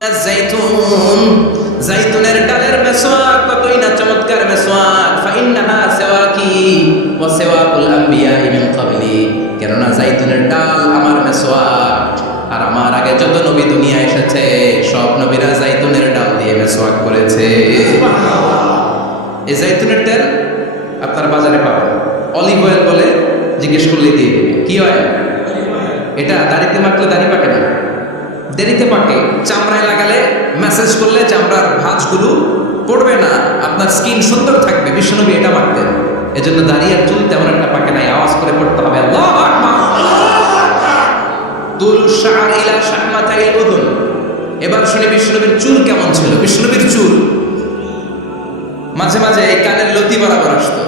জাইতুন, জাইতুনের ডালের মেসওয়াক কতই না চমৎকার মেসওয়াক। ফাইন্নাহা সিওয়াকি ওয়া সিওয়াকুল আম্বিয়া মিন ক্বাবলি, কেননা জাইতুনের ডাল আমার মেসওয়াক, আর আমার আগে যত নবী দুনিয়া এসেছে সব নবীরা জাইতুনের ডাল দিয়ে মেসওয়াক করেছে। এই জাইতুনের তেল আপনার বাজারে পাবেন, অলিভ অয়েল বলে জিজ্ঞেস করলে দিয়ে দিবে। কি অয়েল এটা? দাড়িতে মাখলে দাড়ি পাকে না, দেরিতে পাকে। চামড়ায় লাগালে ম্যাসেজ করলে চামড়ার ভাঁজগুলো পড়বে না, আপনার স্কিন সুন্দর থাকবে। বিশ্বনবী এটা মাখতেন, এজন্য দাড়ি আর চুল তেমন একটা পাকে নাই। আওয়াজ করে পড়তে হবে আল্লাহু আকবার। তুলু শাআর ইলা শাহমাতাইল উযুন। এবার শুনি বিশ্বনবীর চুল কেমন ছিল। বিশ্বনবীর চুল মাঝে মাঝে এই কানের লতি বরাবর আসতো।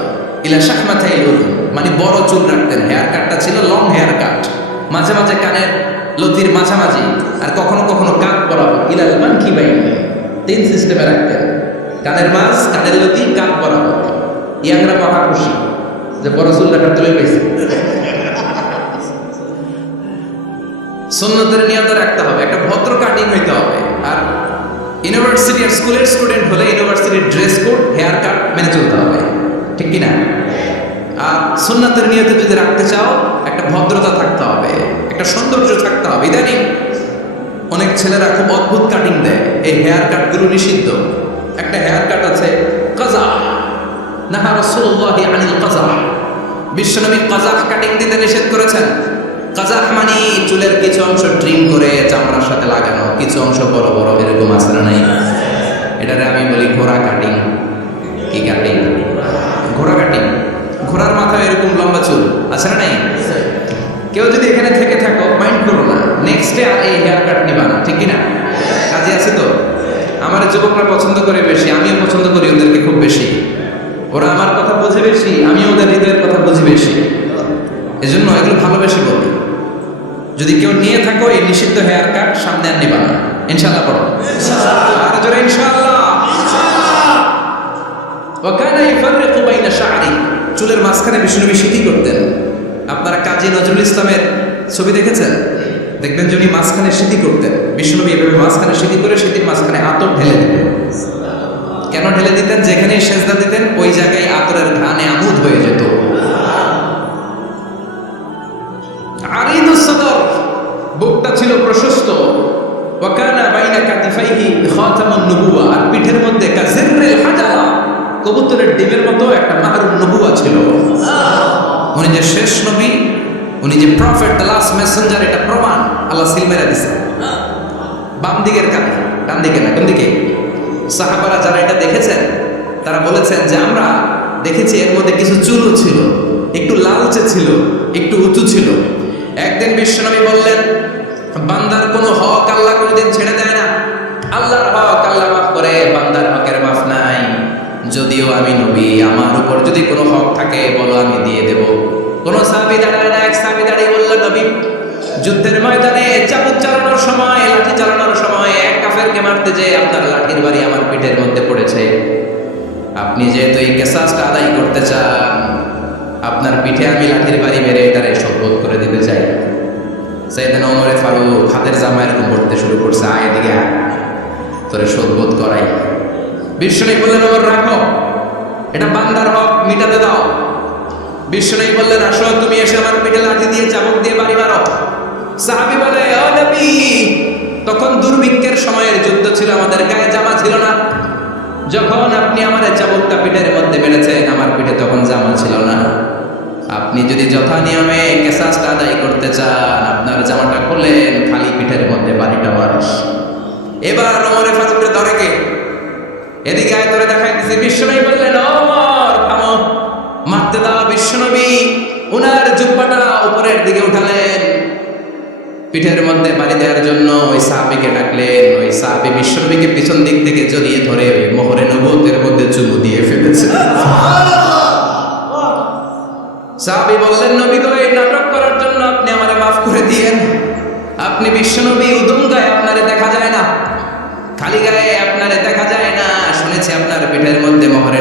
ইলা শাহমাতাইল উযুন মানে বড় চুল রাখতেন। হেয়ার কাটটা ছিল লং হেয়ার কাট, মাঝে মাঝে কানের লতির মাঝামাঝি, আর কখনো কখনো কাক বরাবর। ইলাল মানকিবাইন, তিন সিস্টেমে রাখতেন। কানের মাঝ, কানের লতি, কাক বরাবর। ইয়াংরা মহা খুশি যে বড় চুল রাখার তুলে পেয়েছে। সুন্নতের নিয়ত রাখতে হবে, একটা ভদ্র কাটিং হইতে হবে। আর ইউনিভার্সিটি আর স্কুলের স্টুডেন্ট হলে ইউনিভার্সিটির ড্রেস কোড, হেয়ার কাট মেনে চলতে হবে, ঠিক কিনা? আর সুন্নতের নিয়তে যদি রাখতে চাও একটা ভদ্রতা থাকতে হবে, একটা সৌন্দর্য থাকতে হবে। ইদানিং অনেক ছেলেরা খুব অদ্ভুত কাটিং দেয়, এই হেয়ার কাটগুলো নিষিদ্ধ। একটা হেয়ার কাট আছে কাজা, নাহা রাসূলুল্লাহি আনিল কাজা। বিশ্বনবী কাজা কাটিং দিতে নিষেধ করেছেন। কাজা মানে চুলের কিছু অংশ ট্রিম করে চামড়ার সাথে লাগানো, কিছু অংশ বড় বড়, এরকম আছে না নাই? এটারে আমি বলি ঘোড়া কাটিং। কি কাটিং? ঘোড়া কাটিং। ঘোড়ার মাথায় এরকম লম্বা চুল আছে না নাই? কেউ যদি এখানে থেকে থাকো মাইন্ড করো না, নেক্সট ডে আর এই হেয়ার কাট নিবা না, ঠিক কিনা? কাজে আছে তো। আমার যুবকরা পছন্দ করে বেশি, আমিও পছন্দ করি ওদেরকে খুব বেশি। ওরা আমার কথা বোঝে বেশি, আমিও ওদের হৃদয়ের কথা বুঝি বেশি, এজন্য এগুলো ভালোবেসে বলি। যদি কেউ নিয়ে থাকো এই নিষিদ্ধ হেয়ার কাট, সামনে আর নিবা না, ইনশাআল্লাহ পড়ো। আর জোরে ইনশাআল্লাহ। ওয়া কানা ইফাররিকু বাইনা শা'রি, চুলের মাঝখানে বিশ্বনবী সিঁথি করতেন। আপনারা কাজী নজরুল ইসলামের ছবি দেখেছেন? দেখবেন যে উনি মাঝখানে সিঁথি করতেন। বিশ্বনবী এভাবে মাঝখানে সিঁথি করে সিঁথির মাঝখানে আতর ঢেলে দিতেন। কেন ঢেলে দিতেন? যেখানেই সেজদা দিতেন ওই জায়গায় আতরের ঘ্রাণে আমোদ হয়ে যেত। আরিদুস সদর, বুকটা ছিল প্রশস্ত। ওয়া কানা বাইনা কাতিফাইহি খাতামুন নবুওয়া, আর পিঠের মধ্যে কাযিররিল হাজারা, কবুতরের ডিমের মতো একটা মাহরুন নবুওয়া ছিল। উনি যে শেষ নবী, উনি যে প্রফেট, দ্য লাস্ট মেসেঞ্জার, এটা প্রমাণ। আল্লাহ সিল মেরে দিছে। বাম দিকের কানে, ডান দিকে না। কোন দিকে? সাহাবারা যারা এটা দেখেছেন তারা বলেছেন যে আমরা দেখেছি এর মধ্যে কিছু চুলও ছিল, একটু লালচে ছিল, একটু উঁচু ছিল। একদিন বিশ্বনবী বললেন, বান্দার কোনো হক আল্লাহ কোনোদিন ছেড়ে দেয় না। আল্লাহর হক আল্লাহ মাফ করে, বান্দার হকের মাফ নাই। যদিও আমি নবী, আমার উপর যদি কোনো হক থাকে বলো, আমি দিয়ে দেব। কোন সাহাবী দাঁড়ায় না। এক সাহাবী দাঁড়িয়ে বলল, নবী, যুদ্ধের ময়দানে চাবুক চালানোর সময়, লাঠি চালানোর সময় এক কাফেরকে মারতে যেয়ে আপনার লাঠির বাড়ি আমার পিঠের মধ্যে পড়েছে। আপনি যেহেতু এই কিসাসটা আদায় করতে চান, আপনার পিঠে আমি লাঠির বাড়ি মেরে এটারে শোধ করে দিতে চাই। সাইয়েদনা ওমরে ফারুক হাতের জামা এরকম পড়তে শুরু করছে, আয় এদিকে আয়, তোরে শোধ করাই। বিশ্বনবী বললেন, ওমর রাখো, এটা বান্দার হক, মিটাতে দাও। বিশ্বনবী বললেন, আসো তুমি এসে আমার পিঠে লাঠি দিয়ে চাবুক দিয়ে বাড়ি মারো। সাহাবী বলে, ও নবী, তখন দুর্ভিক্ষের সময়ের যুদ্ধ ছিল, আমাদের গায়ে জামা ছিল না। যখন আপনি আমার চাবুকটা পিঠের মধ্যে মেরেছেন, আমার পিঠে তখন জামা ছিল না। আপনি যদি যথা নিয়মে কিসাসটা আদায় করতে চান, আপনার জামাটা খুললেন, খালি পিঠের মধ্যে বাড়িটা মারস। এবার ওমরে ফারুককে ধরে কে? এদিকে আয়, করে দেখাই দিছে। বিশ্বনবী বললেন, ওমর থামো, মারতে দাও। বিশ্বনবী উনার জুব্বাটা উপরের দিকে উঠালেন, পিঠের মধ্যে বাড়ি দেওয়ার জন্য ওই সাহাবীকে ডাকলেন। ওই সাহাবী বিশ্বনবীকে পিছন দিক থেকে জড়িয়ে ধরে ওই মোহরে নবুয়তের মধ্যে চুমু দিয়ে ফেলেছে। সাহাবী বললেন, নবী গো, এই নাটক করার জন্য আপনি আমারে মাফ করে দিয়েন। আপনি বিশ্বনবী, উদম গায়ে আপনারে দেখা যায় না, খালি গায়ে আপনারে দেখা যায় না। শুনেছি আপনার পিঠের মধ্যে মোহরে